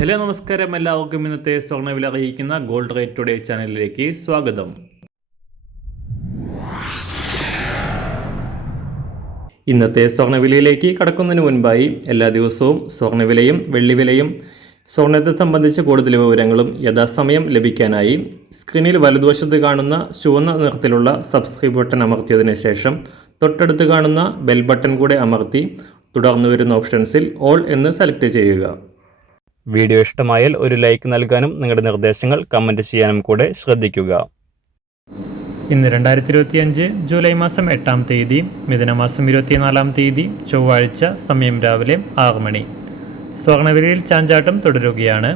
Hello നമസ്കാരം, എല്ലാവർക്കും ഇന്നത്തെ സ്വർണ്ണവില അറിയിക്കുന്ന ഗോൾഡ് റേറ്റ് ടുഡേ ചാനലിലേക്ക് സ്വാഗതം. ഇന്നത്തെ സ്വർണ്ണവിലയിലേക്ക് കടക്കുന്നതിന് മുൻപായി എല്ലാ ദിവസവും സ്വർണ്ണവിലയും വെള്ളിവിലയും സ്വർണ്ണത്തെ സംബന്ധിച്ച് കൂടുതൽ വിവരങ്ങളും യഥാസമയം ലഭിക്കാനായി സ്ക്രീനിൽ വലതുവശത്ത് കാണുന്ന ചുവന്ന നിറത്തിലുള്ള സബ്സ്ക്രൈബ് ബട്ടൺ അമർത്തിയതിനു ശേഷം തൊട്ടടുത്ത് കാണുന്ന ബെൽ ബട്ടൺ കൂടെ അമർത്തി തുടർന്ന് വരുന്ന ഓപ്ഷൻസിൽ ഓൾ എന്ന് സെലക്ട് ചെയ്യുക. വീഡിയോ ഇഷ്ടമായാൽ ഒരു ലൈക്ക് നൽകാനും നിങ്ങളുടെ നിർദ്ദേശങ്ങൾ കമൻറ്റ് ചെയ്യാനും കൂടെ ശ്രദ്ധിക്കുക. ഇന്ന് 2025 ജൂലൈ മാസം 8-ാം തീയതി, മിഥുനമാസം 24-ാം തീയതി, ചൊവ്വാഴ്ച, സമയം രാവിലെ 6 മണി. സ്വർണ്ണവിലയിൽ ചാഞ്ചാട്ടം തുടരുകയാണ്.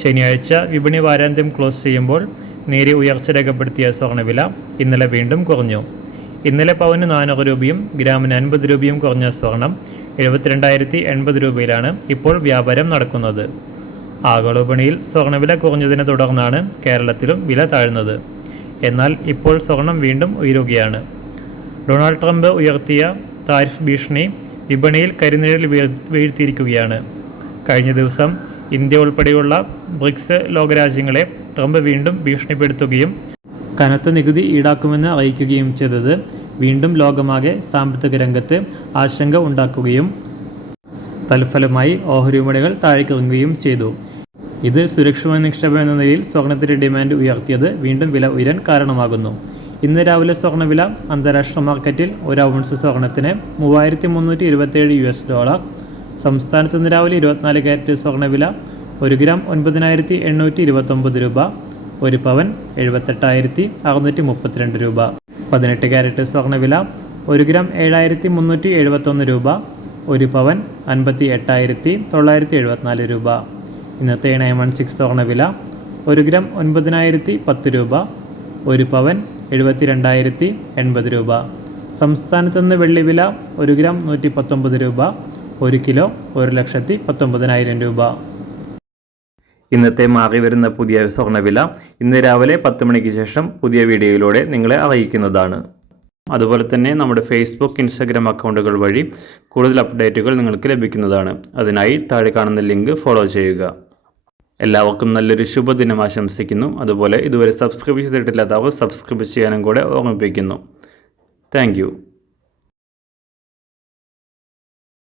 ശനിയാഴ്ച വിപണി വാരാന്ത്യം ക്ലോസ് ചെയ്യുമ്പോൾ നേരിയ ഉയർച്ച രേഖപ്പെടുത്തിയ സ്വർണ്ണവില ഇന്നലെ വീണ്ടും കുറഞ്ഞു. ഇന്നലെ പവന് 400 രൂപയും ഗ്രാമിന് 50 രൂപയും കുറഞ്ഞ സ്വർണം 72,080 രൂപയിലാണ് ഇപ്പോൾ വ്യാപാരം നടക്കുന്നത്. ആഗോള വിപണിയിൽ സ്വർണ്ണവില കുറഞ്ഞതിനെ തുടർന്നാണ് കേരളത്തിലും വില താഴ്ന്നത്. എന്നാൽ ഇപ്പോൾ സ്വർണം വീണ്ടും ഉയരുകയാണ്. ഡൊണാൾഡ് ട്രംപ് ഉയർത്തിയ താരിഫ് ഭീഷണി വിപണിയിൽ കരിനിഴൽ വീഴ്ത്തിയിരിക്കുകയാണ്. കഴിഞ്ഞ ദിവസം ഇന്ത്യ ഉൾപ്പെടെയുള്ള ബ്രിക്സ് ലോകരാജ്യങ്ങളെ ട്രംപ് വീണ്ടും ഭീഷണിപ്പെടുത്തുകയും കനത്ത നികുതി ഈടാക്കുമെന്ന് അറിയിക്കുകയും ചെയ്തത് വീണ്ടും ലോകമാകെ സാമ്പത്തിക രംഗത്ത് ആശങ്ക ഉണ്ടാക്കുകയും തൽഫലമായി ഓഹരി വിപണികൾ താഴേക്കിറങ്ങുകയും ചെയ്തു. ഇത് സുരക്ഷിത നിക്ഷേപം എന്ന നിലയിൽ സ്വർണത്തിൻ്റെ ഡിമാൻഡ് ഉയർത്തിയത് വീണ്ടും വില ഉയരാൻ കാരണമാകുന്നു. ഇന്ന് രാവിലെ സ്വർണ്ണവില അന്താരാഷ്ട്ര മാർക്കറ്റിൽ 1 ഔൺസ് സ്വർണത്തിന് $3,327. സംസ്ഥാനത്ത് ഇന്ന് രാവിലെ 24 കാരറ്റ് സ്വർണ്ണവില 1 ഗ്രാം 9,829 രൂപ, 1 പവൻ 78,632 രൂപ. 18 കാരറ്റ് സ്വർണ്ണവില 1 ഗ്രാം 7,371 രൂപ, 1 പവൻ 58,974 രൂപ. ഇന്നത്തെ 916 സ്വർണ്ണവില 1 ഗ്രാം 9,010 രൂപ, 1 പവൻ 72,080 രൂപ. സംസ്ഥാനത്ത് നിന്ന് വെള്ളിവില 1 ഗ്രാം 119 രൂപ, 1 കിലോ 1,19,000 രൂപ. ഇന്നത്തെ മാറി വരുന്ന പുതിയ സ്വർണ്ണവില ഇന്ന് രാവിലെ 10 മണിക്ക് ശേഷം പുതിയ വീഡിയോയിലൂടെ നിങ്ങളെ അറിയിക്കുന്നതാണ്. അതുപോലെ തന്നെ നമ്മുടെ ഫേസ്ബുക്ക്, ഇൻസ്റ്റാഗ്രാം അക്കൗണ്ടുകൾ വഴി കൂടുതൽ അപ്ഡേറ്റുകൾ നിങ്ങൾക്ക് ലഭിക്കുന്നതാണ്. അതിനായി താഴെ കാണുന്ന ലിങ്ക് ഫോളോ ചെയ്യുക. എല്ലാവർക്കും നല്ലൊരു ശുഭദിനം ആശംസിക്കുന്നു. അതുപോലെ ഇതുവരെ സബ്സ്ക്രൈബ് ചെയ്തിട്ടില്ലാത്തവർ സബ്സ്ക്രൈബ് ചെയ്യാനും കൂടെ ഓർമ്മിപ്പിക്കുന്നു. താങ്ക്